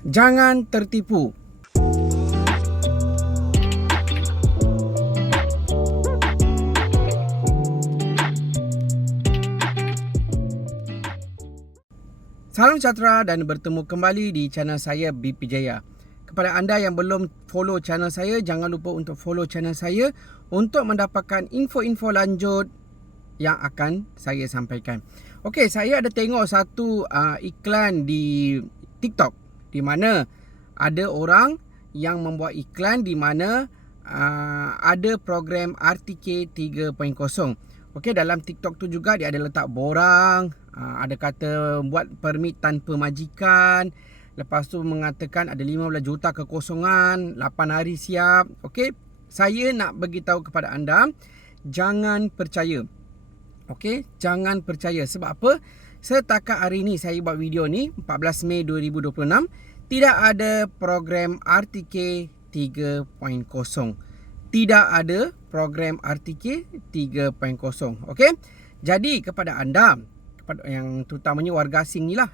Jangan tertipu. Salam sejahtera dan bertemu kembali di channel saya BP Jaya. Kepada anda yang belum follow channel saya, jangan lupa untuk follow channel saya untuk mendapatkan info-info lanjut yang akan saya sampaikan. Okey, saya ada tengok satu iklan di TikTok di mana ada orang yang membuat iklan di mana ada program RTK 3.0. Okey, dalam TikTok tu juga dia ada letak borang, ada kata buat permit tanpa majikan. Lepas tu mengatakan ada 15 juta kekosongan, 8 hari siap. Okey, saya nak beritahu kepada anda, jangan percaya. Okey, jangan percaya. Sebab apa? Setakat hari ni saya buat video ni 14 Mei 2026, tidak ada program RTK 3.0. Tidak ada program RTK 3.0. Okey. Jadi kepada anda, kepada yang terutamanya warga asing ni lah,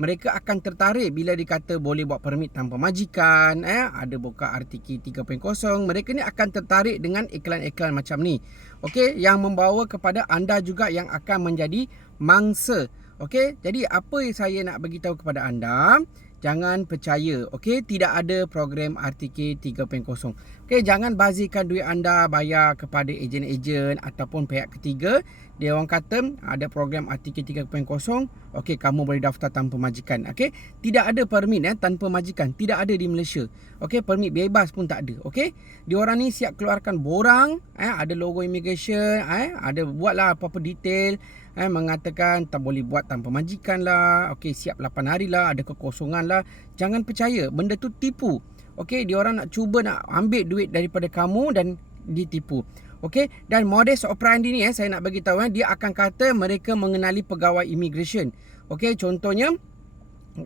mereka akan tertarik bila dikata boleh buat permit tanpa majikan, ada buka RTK 3.0. Mereka ni akan tertarik dengan iklan-iklan macam ni. Okey, yang membawa kepada anda juga yang akan menjadi mangsa. Okey, jadi apa yang saya nak beritahu kepada anda, jangan percaya. Okey, tidak ada program RTK 3.0. Okey, jangan bazirkan duit anda bayar kepada ejen-ejen ataupun pihak ketiga. Dia orang kata ada program RTK 3.0. Okey, kamu boleh daftar tanpa majikan. Okey, tidak ada permit tanpa majikan. Tidak ada di Malaysia. Okey, permit bebas pun tak ada. Okey, diorang ni siap keluarkan borang, ada logo immigration, ada buatlah apa-apa detail, mengatakan tak boleh buat tanpa majikan lah. Okey, siap 8 hari lah, ada kekosongan lah. Jangan percaya, benda tu tipu. Okey, diorang nak cuba nak ambil duit daripada kamu dan ditipu. Okey, dan modus operandi ni saya nak bagi tahu, dia akan kata mereka mengenali pegawai immigration. Okey, contohnya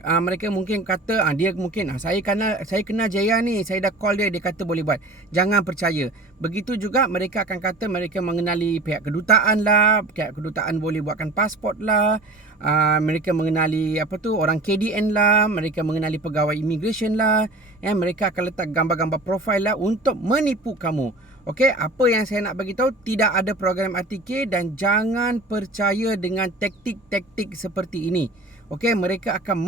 mereka mungkin kata dia mungkin saya kenal Jaya ni, saya dah call dia kata boleh buat. Jangan percaya. Begitu juga mereka akan kata mereka mengenali pihak kedutaan lah, pihak kedutaan boleh buatkan pasport lah, mereka mengenali orang KDN lah, mereka mengenali pegawai immigration lah, mereka akan letak gambar-gambar profil lah untuk menipu kamu. Okey, apa yang saya nak bagi tahu, tidak ada program RTK dan jangan percaya dengan taktik-taktik seperti ini. Okey, mereka akan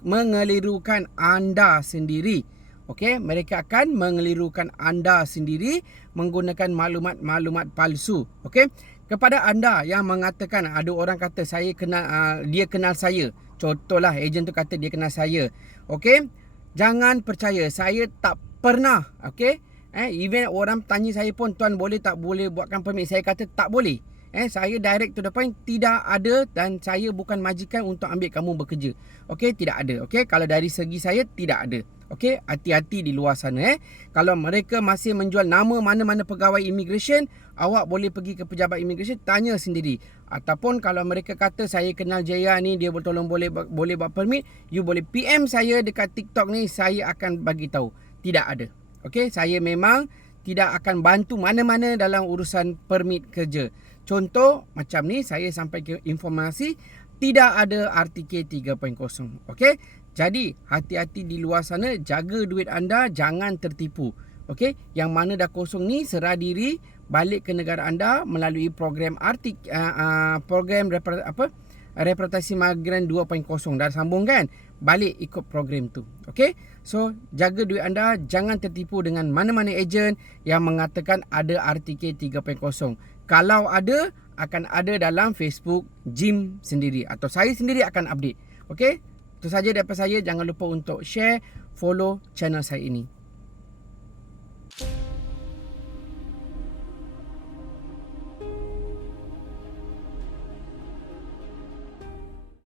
mengelirukan anda sendiri. Okey, mereka akan mengelirukan anda sendiri menggunakan maklumat-maklumat palsu. Okey, kepada anda yang mengatakan ada orang kata saya kenal, dia kenal saya. Contohlah ejen tu kata dia kenal saya. Okey, jangan percaya. Saya tak pernah, okey, even orang tanya saya pun, tuan boleh tak boleh buatkan permit, saya kata tak boleh. Saya direct to the point, tidak ada, dan saya bukan majikan untuk ambil kamu bekerja. Okey, tidak ada. Okey, kalau dari segi saya tidak ada. Okey, hati-hati di luar sana. Kalau mereka masih menjual nama mana-mana pegawai immigration, awak boleh pergi ke pejabat immigration, tanya sendiri. Ataupun kalau mereka kata saya kenal Jaya ni, dia tolong boleh buat permit, you boleh PM saya dekat TikTok ni, saya akan bagi tahu. Tidak ada. Okey, saya memang tidak akan bantu mana-mana dalam urusan permit kerja. Contoh macam ni, saya sampaikan informasi tidak ada RTK 3.0. Okey, jadi hati-hati di luar sana, jaga duit anda, jangan tertipu. Okey, yang mana dah kosong ni, serah diri, balik ke negara anda melalui program program repatriasi migran 2.0. Dah sambung kan? Balik ikut program tu. Okey, so jaga duit anda, jangan tertipu dengan mana-mana ejen yang mengatakan ada RTK 3.0. Kalau ada, akan ada dalam Facebook Jim sendiri, atau saya sendiri akan update. Okey, itu saja daripada saya. Jangan lupa untuk share, follow channel saya ini.